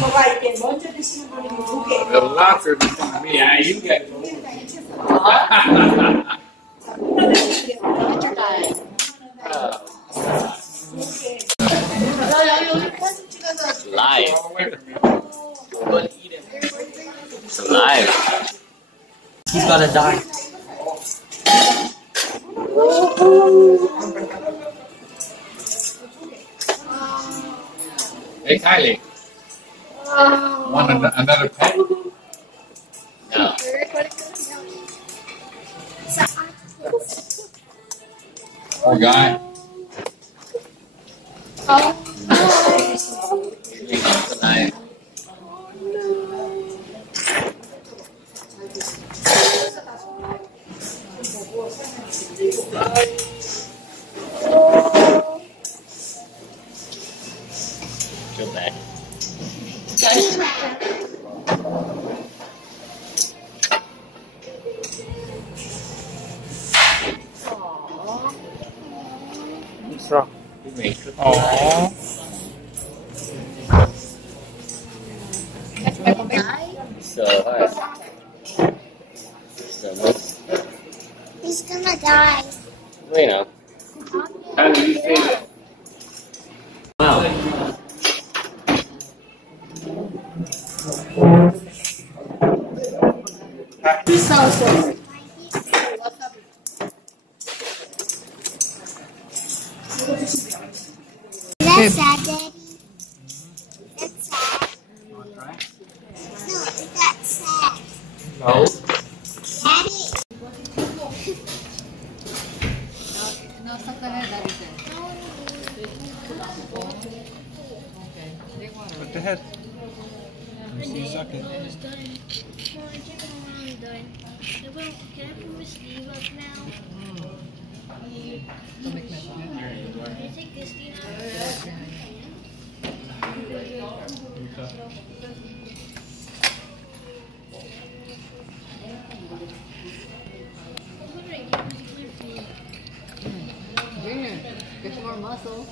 저가 이렇게 먼저 드시는 분이 두 개. The laughter between me, you get it. Live. Go eat it. It's alive. He's gonna die. Hey, Kylie. Want another pet? No. Poor guy. It's alive. Feel bad. What's wrong? You make it. Oh. So hard. So much. He's gonna die. You know. How do you say that? Wow. He's so sorry. That's sad, Daddy. That's sad. No, that's sad. No. Daddy. What the heck? Let me suck it. Can I put my sleeve up now? Can I take this sleeve out? Junior, get more muscle.